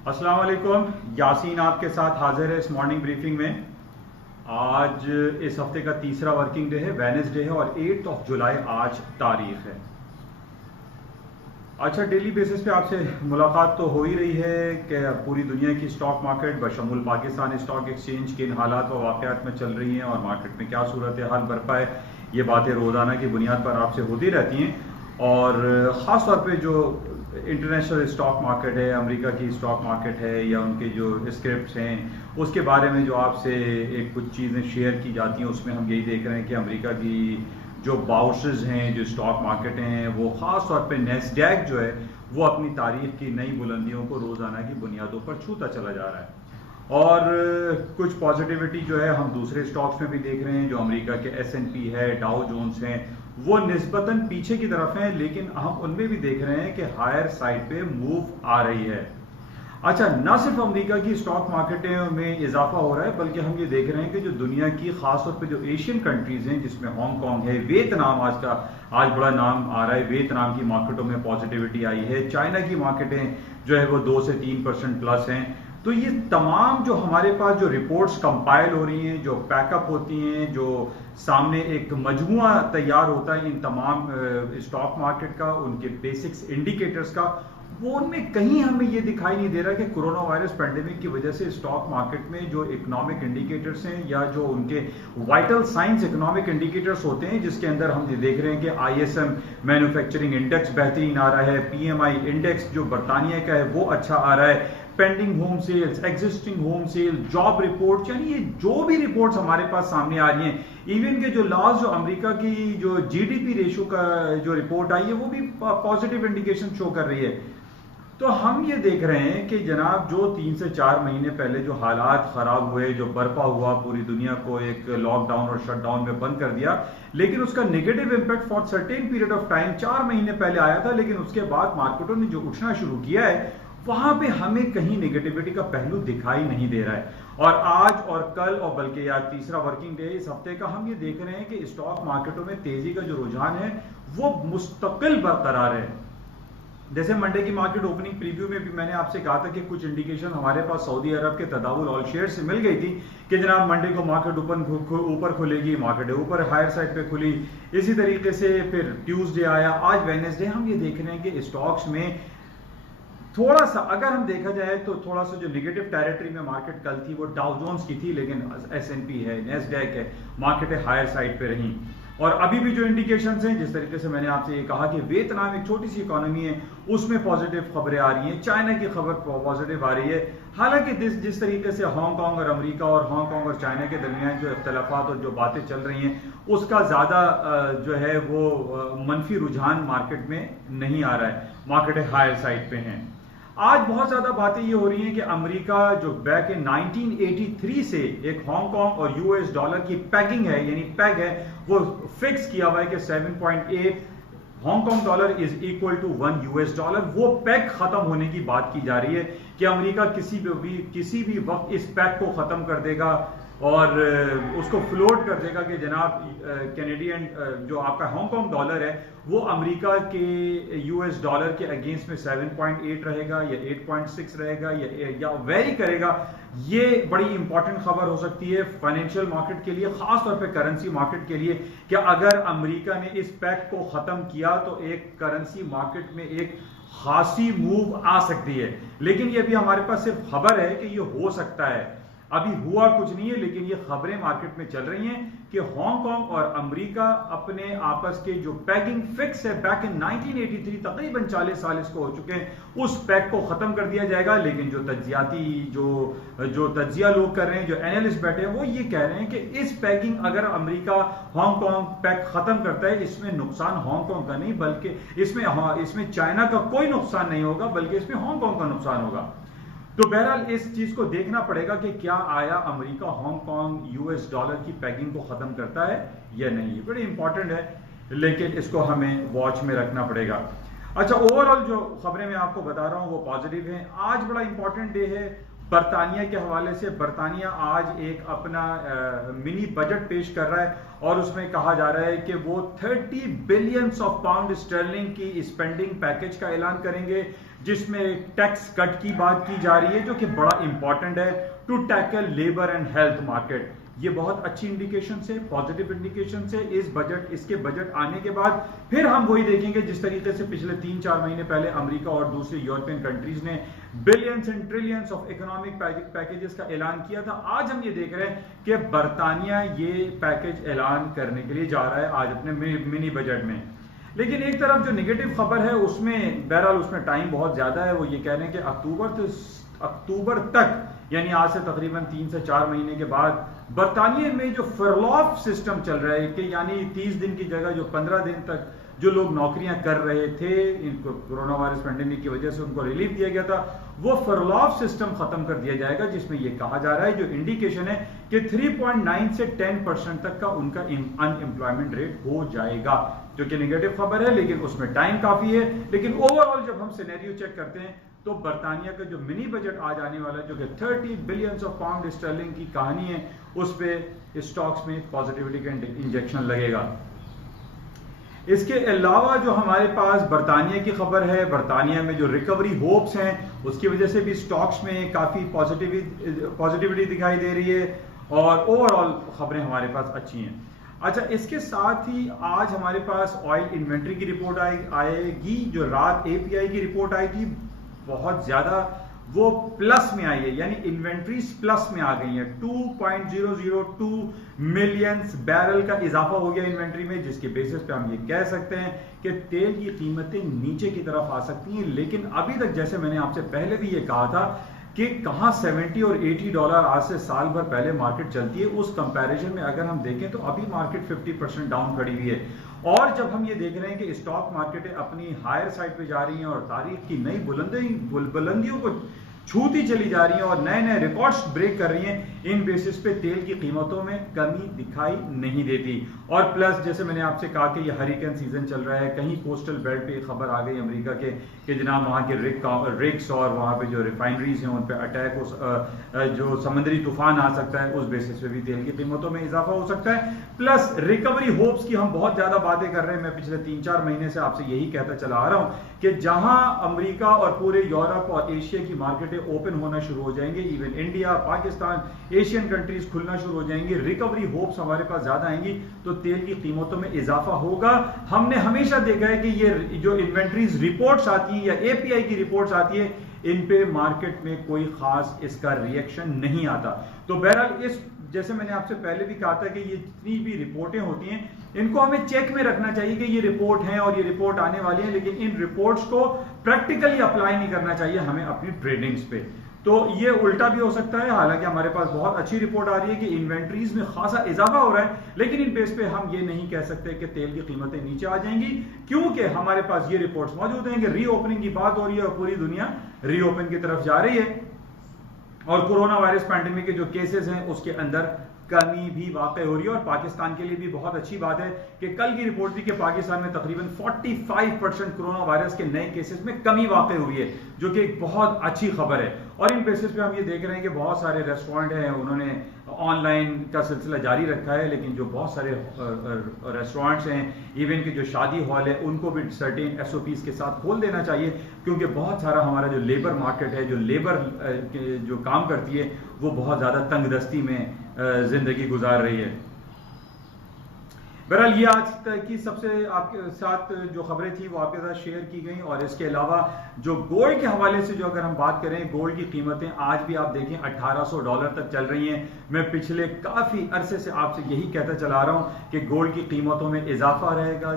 अस्सलाम वालेकुम। यासीन आपके साथ हाजिर है इस मॉर्निंग ब्रीफिंग में। आज इस हफ्ते का तीसरा वर्किंग डे है, वेडनेसडे है और 8 जुलाई आज तारीख है। अच्छा, डेली बेसिस पे आपसे मुलाकात तो हो ही रही है कि पूरी दुनिया की स्टॉक मार्केट बशमूल पाकिस्तान स्टॉक एक्सचेंज किन हालात व वाक़यात में चल रही हैं और मार्केट में क्या सूरत हाल बरपा है, ये बातें रोज़ाना की बुनियाद पर आपसे होती रहती हैं। और ख़ास तौर पे जो इंटरनेशनल स्टॉक मार्केट है, अमेरिका की स्टॉक मार्केट है या उनके जो स्क्रिप्ट्स हैं उसके बारे में जो आपसे एक कुछ चीज़ें शेयर की जाती हैं, उसमें हम यही देख रहे हैं कि अमेरिका की जो बाउंसेस हैं, जो स्टॉक मार्केट हैं, वो ख़ास तौर पे नैस्डैक जो है वो अपनी तारीख की नई बुलंदियों को रोज़ाना की बुनियादों पर छूता चला जा रहा है। और कुछ पॉजिटिविटी जो है हम दूसरे स्टॉक्स में भी देख रहे हैं। जो अमेरिका के S&P है, डाउ जोन्स हैं, वो निस्बतन पीछे की तरफ हैं, लेकिन हम उनमें भी देख रहे हैं कि हायर साइड पे मूव आ रही है। अच्छा, न सिर्फ अमेरिका की स्टॉक मार्केटें में इजाफा हो रहा है, बल्कि हम ये देख रहे हैं कि जो दुनिया की खासतौर पे जो एशियन कंट्रीज हैं, जिसमें हांगकांग है, वियतनाम आज बड़ा नाम आ रहा है, वियतनाम की मार्केटों में पॉजिटिविटी आई है। चाइना की मार्केटें जो है वो 2 से 3% प्लस हैं। तो ये तमाम जो हमारे पास जो रिपोर्ट्स कंपाइल हो रही हैं, जो पैकअप होती हैं, जो सामने एक मजमुआ तैयार होता है इन तमाम स्टॉक मार्केट का, उनके बेसिक्स इंडिकेटर्स का, वो उनमें कहीं हमें ये दिखाई नहीं दे रहा कि कोरोना वायरस पैंडेमिक की वजह से स्टॉक मार्केट में जो इकोनॉमिक इंडिकेटर्स हैं या जो उनके वाइटल साइंस इकोनॉमिक इंडिकेटर्स होते हैं, जिसके अंदर हम ये देख रहे हैं कि ISM मैन्युफैक्चरिंग इंडेक्स बेहतरीन आ रहा है, PMI इंडेक्स जो बरतानिया का है वो अच्छा आ रहा है, pending home sales, existing home sale, job report, यानी ये जो भी रिपोर्ट्स हमारे पास सामने आ रही हैं, इवन के जो लास्ट जो अमेरिका की जो GDP रेशियो का जो रिपोर्ट आई है वो भी पॉजिटिव इंडिकेशन शो कर रही है। तो हम ये देख रहे हैं कि जनाब जो 3 से 4 महीने पहले जो हालात खराब हुए, जो बर्पा हुआ, पूरी दुनिया को एक लॉकडाउन और शटडाउन में बंद कर दिया, लेकिन उसका negative impact for certain period of time 4 महीने पहले आया था, लेकिन उसके बाद मार्केटों ने जो उठना शुरू किया है वहां पे हमें कहीं नेगेटिविटी का पहलू दिखाई नहीं दे रहा है। और आज और कल और बल्कि आज तीसरा वर्किंग डे इस हफ्ते का, हम ये देख रहे हैं कि स्टॉक मार्केटों में तेजी का जो रुझान है वो मुस्तकिल बरकरार है। जैसे मंडे की मार्केट ओपनिंग प्रीव्यू में भी मैंने आपसे कहा था कि कुछ इंडिकेशन हमारे पास सऊदी अरब के तदावुल ऑल शेयर से मिल गई थी कि जनाब मंडे को मार्केट ऊपर खुलेगी, मार्केट ऊपर हायर साइड पे खुली। इसी तरीके से फिर ट्यूसडे आया, आज वेडनेसडे। हम ये देख रहे हैं कि स्टॉक्स में थोड़ा सा अगर हम देखा जाए तो थोड़ा सा जो नेगेटिव टेरिटरी में मार्केट कल थी वो डाउ जोन्स की थी, लेकिन S&P है, नैस्डैक है, मार्केटें हायर साइड पे रहीं। और अभी भी जो इंडिकेशंस हैं, जिस तरीके से मैंने आपसे ये कहा कि वियतनाम एक छोटी सी इकोनॉमी है, उसमें पॉजिटिव खबरें आ रही हैं, चाइना की खबर पॉजिटिव आ रही है। हालांकि जिस तरीके से हांगकांग और अमेरिका और हांगकांग और चाइना के दरमियान जो इख्तलाफात और जो बातें चल रही हैं, उसका ज़्यादा जो है वो मनफी रुझान मार्केट में नहीं आ रहा है, मार्केटें हायर साइड पे हैं। आज बहुत ज्यादा बातें ये हो रही हैं कि अमेरिका जो बैक इन 1983 से एक हांगकांग और US डॉलर की पैगिंग है, यानी पैग है, वो फिक्स किया हुआ है कि 7.8 Hong Kong dollar is equal to 1 US dollar. वो पैग खत्म होने की बात की जा रही है कि अमेरिका किसी भी वक्त इस पैग को खत्म कर देगा और उसको फ्लोट कर देगा कि जनाब कैनेडियन जो आपका हांगकांग डॉलर है वो अमेरिका के US डॉलर के अगेंस्ट में 7.8 रहेगा या 8.6 रहेगा या वेरी करेगा। ये बड़ी इंपॉर्टेंट खबर हो सकती है फाइनेंशियल मार्केट के लिए, खासतौर पे करेंसी मार्केट के लिए, कि अगर अमेरिका ने इस पैक को खत्म किया तो एक करेंसी मार्केट में एक खासी मूव आ सकती है। लेकिन ये भी हमारे पास सिर्फ खबर है कि ये हो सकता है, अभी हुआ कुछ नहीं है, लेकिन ये खबरें मार्केट में चल रही हैं कि हांगकांग और अमेरिका अपने आपस के जो पैगिंग फिक्स है बैक इन 1983, तकरीबन 40 साल इसको हो चुके हैं, उस पैग को खत्म कर दिया जाएगा। लेकिन जो तज्जिया लोग कर रहे हैं, जो एनालिस्ट बैठे हैं, वो ये कह रहे हैं कि इस पैगिंग अगर अमेरिका हांगकांग पैग खत्म करता है, इसमें नुकसान हांगकांग का नहीं, बल्कि इसमें चाइना का कोई नुकसान नहीं होगा, बल्कि इसमें हांगकांग का नुकसान होगा। तो बहरहाल इस चीज को देखना पड़ेगा कि क्या आया अमेरिका हांगकांग US डॉलर की पैगिंग को खत्म करता है या नहीं। ये बड़ी इंपॉर्टेंट है, लेकिन इसको हमें वॉच में रखना पड़ेगा। अच्छा, ओवरऑल जो खबरें मैं आपको बता रहा हूं वो पॉजिटिव हैं। आज बड़ा इंपॉर्टेंट डे है बरतानिया के हवाले से। बरतानिया आज एक अपना मिनी बजट पेश कर रहा है और उसमें कहा जा रहा है कि वो 30 बिलियन ऑफ पाउंड स्टर्लिंग की स्पेंडिंग पैकेज का ऐलान करेंगे, जिसमें टैक्स कट की बात की जा रही है जो कि बड़ा इंपॉर्टेंट है to tackle labour and health market. ये बहुत अच्छी इंडिकेशन है, पॉजिटिव इंडिकेशन है। इसके बजट आने के बाद फिर हम वही देखेंगे जिस तरीके से पिछले 3-4 महीने पहले अमेरिका और दूसरे यूरोपियन कंट्रीज ने billions and trillions of economic packages का ऐलान किया था। आज हम ये देख रहे हैं कि बरतानिया ये पैकेज ऐलान करने के लिए जा रहा है आज अपने मिनी बजट में। लेकिन एक तरफ जो नेगेटिव खबर है उसमें बहरहाल उसमें टाइम बहुत ज्यादा है। वो ये कह रहे हैं कि अक्टूबर तक, यानी आज से तकरीबन 3 से 4 महीने के बाद बरतानिया में जो फरलॉफ सिस्टम चल रहा है कि यानी 30 दिन की जगह जो 15 दिन तक जो लोग नौकरियां कर रहे थे, इनको कोरोना वायरस पेंडेमिक की वजह से उनको रिलीफ दिया गया था, वो फरलॉफ सिस्टम खत्म कर दिया जाएगा, जिसमें यह कहा जा रहा है जो इंडिकेशन है कि 3.9 से 10% तक का उनका अनएम्प्लॉयमेंट रेट हो जाएगा, जो कि नेगेटिव खबर है लेकिन उसमें टाइम काफी है। लेकिन ओवरऑल जब हम सिनेरियो चेक करते हैं तो बरतानिया का जो मिनी बजट आज आने वाला है जो कि 30 बिलियन ऑफ पाउंड स्टर्लिंग की कहानी है, उस पे स्टॉक्स में पॉजिटिविटी का इंजेक्शन लगेगा। इसके अलावा जो हमारे पास बरतानिया की खबर है, बरतानिया में जो रिकवरी होप्स हैं उसकी वजह से भी स्टॉक्स में काफी पॉजिटिविटी दिखाई दे रही है और ओवरऑल खबरें हमारे पास अच्छी हैं। अच्छा, इसके साथ ही आज हमारे पास ऑयल इन्वेंट्री की रिपोर्ट आएगी। जो रात एपीआई की रिपोर्ट आई थी बहुत ज्यादा वो प्लस में आई है, यानी इन्वेंट्रीज प्लस में आ गई है। 2.002 मिलियन बैरल का इजाफा हो गया इन्वेंट्री में, जिसके बेसिस पे हम ये कह सकते हैं कि तेल की कीमतें नीचे की तरफ आ सकती हैं। लेकिन अभी तक जैसे मैंने आपसे पहले भी ये कहा था कि कहां 70 और 80 डॉलर आज से साल भर पहले मार्केट चलती है, उस कंपैरिजन में अगर हम देखें तो अभी मार्केट 50% डाउन खड़ी हुई है। और जब हम ये देख रहे हैं कि स्टॉक मार्केटें अपनी हायर साइड पे जा रही हैं और तारीख की नई बुलंदियों को छूती चली जा रही हैं और नए नए रिकॉर्ड्स ब्रेक कर रही हैं, इन बेसिस पे तेल की कीमतों में कमी दिखाई नहीं देती। और प्लस जैसे मैंने आपसे कहा कि ये हरिकेन सीजन चल रहा है, कहीं कोस्टल बेल्ट पे खबर आ गई अमेरिका के कि जनाब वहाँ के रिक्स और वहाँ पे जो रिफाइनरीज हैं उन पे अटैक जो समुद्री तूफान आ सकता है, उस बेसिस पे भी तेल की कीमतों में इजाफा हो सकता है। प्लस रिकवरी होप्स की हम बहुत ज्यादा बातें कर रहे हैं। मैं पिछले 3-4 महीने से आपसे यही कहता चला आ रहा हूं कि जहां अमेरिका और पूरे यूरोप और एशिया की मार्केटें ओपन होना शुरू हो जाएंगे, even India, Pakistan, Asian countries खुलना शुरू हो जाएंगे, रिकवरी होप्स हमारे पास ज्यादा आएंगी तो तेल की कीमतों में इजाफा होगा। हमने हमेशा देखा है कि ये जो इन्वेंट्रीज रिपोर्ट्स आती है या एपीआई की रिपोर्ट्स आती है, इन पे मार्केट में कोई खास इसका रिएक्शन नहीं आता। तो बहरहाल इस जैसे मैंने आपसे पहले भी कहा था कि ये जितनी भी रिपोर्टें होती हैं इनको हमें चेक में रखना चाहिए कि ये रिपोर्ट है और ये रिपोर्ट आने वाली है, लेकिन इन रिपोर्ट्स को प्रैक्टिकली अप्लाई नहीं करना चाहिए हमें अपनी ट्रेडिंग्स पे। तो ये उल्टा भी हो सकता है। हालांकि हमारे पास बहुत अच्छी रिपोर्ट आ रही है कि इन्वेंट्रीज में खासा इजाफा हो रहा है, लेकिन इन बेस पे हम ये नहीं कह सकते कि तेल की कीमतें नीचे आ जाएंगी, क्योंकि हमारे पास ये रिपोर्ट्स मौजूद हैं कि रीओपनिंग की बात हो रही है और पूरी दुनिया रीओपन की तरफ जा रही है और कोरोना वायरस पैंडेमिक के जो केसेस हैं उसके अंदर कमी भी वाकई हो रही है। और पाकिस्तान के लिए भी बहुत अच्छी बात है कि कल की रिपोर्ट थी कि पाकिस्तान में तकरीबन 45% कोरोना वायरस के नए केसेस में कमी वाकई हुई है, जो कि एक बहुत अच्छी खबर है। और इन बेसिस पे हम ये देख रहे हैं कि बहुत सारे रेस्टोरेंट हैं उन्होंने ऑनलाइन का सिलसिला जारी रखा है, लेकिन जो बहुत सारे रेस्टोरेंट्स हैं, इवन के जो शादी हॉल है, उनको भी सर्टेन एसओपीज के साथ खोल देना चाहिए, क्योंकि बहुत सारा हमारा जो लेबर मार्केट है, जो लेबर जो काम करती है, वो बहुत ज्यादा तंगदस्ती में जिंदगी गुजार रही है। बहरहाल ये आज तक की सबसे आपके साथ जो खबरें थी वो आपके साथ शेयर की गई। और इसके अलावा जो गोल्ड के हवाले से जो अगर हम बात करें, गोल्ड की कीमतें आज भी आप देखें $1800 तक चल रही हैं। मैं पिछले काफी अरसे से आपसे यही कहता चला रहा हूं कि गोल्ड की कीमतों में इजाफा रहेगा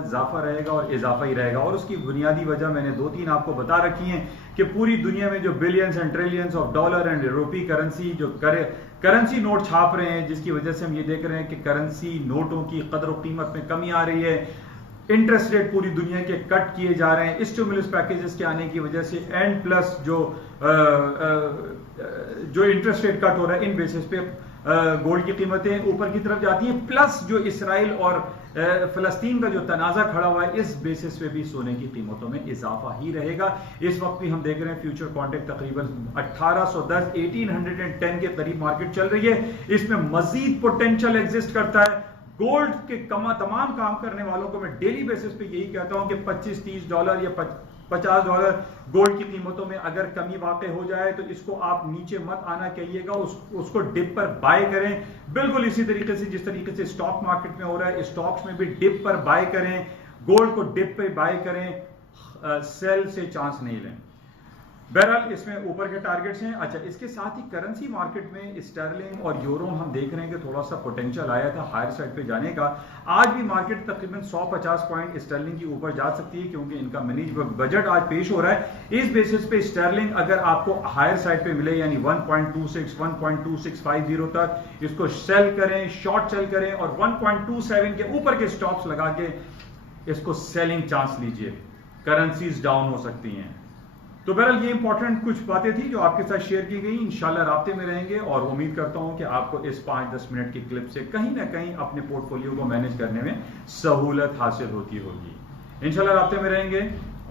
और इजाफा ही रहेगा। और उसकी बुनियादी वजह मैंने 2-3 आपको बता रखी हैं कि पूरी दुनिया में जो billions and trillions of dollar and European currency जो करेंसी नोट छाप रहे हैं, जिसकी वजह से हम ये देख रहे हैं कि करेंसी नोटों की कदर व कीमत में कमी आ रही है। इंटरेस्ट रेट पूरी दुनिया के कट किए जा रहे हैं स्टिमुलस पैकेजेस के आने की वजह से, एंड प्लस जो इंटरेस्ट रेट कट हो रहा है, इन बेसिस पे गोल्ड की कीमतें ऊपर की तरफ जाती हैं। प्लस जो इसराइल और फलस्तीन का जो तनाजा खड़ा हुआ है, इस बेसिस पे भी सोने की कीमतों में इजाफा ही रहेगा। इस वक्त भी हम देख रहे हैं फ्यूचर कॉन्ट्रैक्ट तकरीबन 1810 के करीब मार्केट चल रही है। इसमें मजीद पोटेंशियल एग्जिस्ट करता है। गोल्ड के तमाम काम करने वालों को मैं डेली बेसिस पे यही कहता हूं कि $25-30 या $50 गोल्ड की कीमतों में अगर कमी वाक़ई हो जाए तो इसको आप नीचे मत आना कहिएगा, उसको डिप पर बाय करें। बिल्कुल इसी तरीके से जिस तरीके से स्टॉक मार्केट में हो रहा है, स्टॉक्स में भी डिप पर बाय करें, गोल्ड को डिप पे बाय करें, सेल से चांस नहीं लें। बहरहाल इसमें ऊपर के टारगेट्स हैं। अच्छा, इसके साथ ही करेंसी मार्केट में स्टर्लिंग और यूरो हम देख रहे हैं कि थोड़ा सा पोटेंशियल आया था हायर साइड पे जाने का। आज भी मार्केट तकरीबन 150 पॉइंट स्टर्लिंग की ऊपर जा सकती है क्योंकि इनका मिनी बजट आज पेश हो रहा है। इस बेसिस पे स्टर्लिंग अगर आपको हायर साइड पे मिले यानी 1.26 1.2650 तक इसको सेल करें, शॉर्ट सेल करें और 1.27 के ऊपर के स्टॉप्स लगा के इसको सेलिंग चांस लीजिए। करेंसीज डाउन हो सकती हैं। तो बहरहाल ये इंपॉर्टेंट कुछ बातें थी जो आपके साथ शेयर की गई। इंशाल्लाह राब्ते में रहेंगे और उम्मीद करता हूं कि आपको इस 5-10 मिनट की क्लिप से कहीं ना कहीं अपने पोर्टफोलियो को मैनेज करने में सहूलत हासिल होती होगी। इंशाल्लाह राब्ते में रहेंगे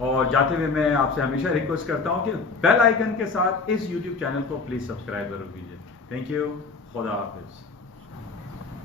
और जाते हुए मैं आपसे हमेशा रिक्वेस्ट करता हूं कि बेल आइकन के साथ इस यूट्यूब चैनल को प्लीज सब्सक्राइब जरूर कीजिए। Thank you. खुदा हाफिज।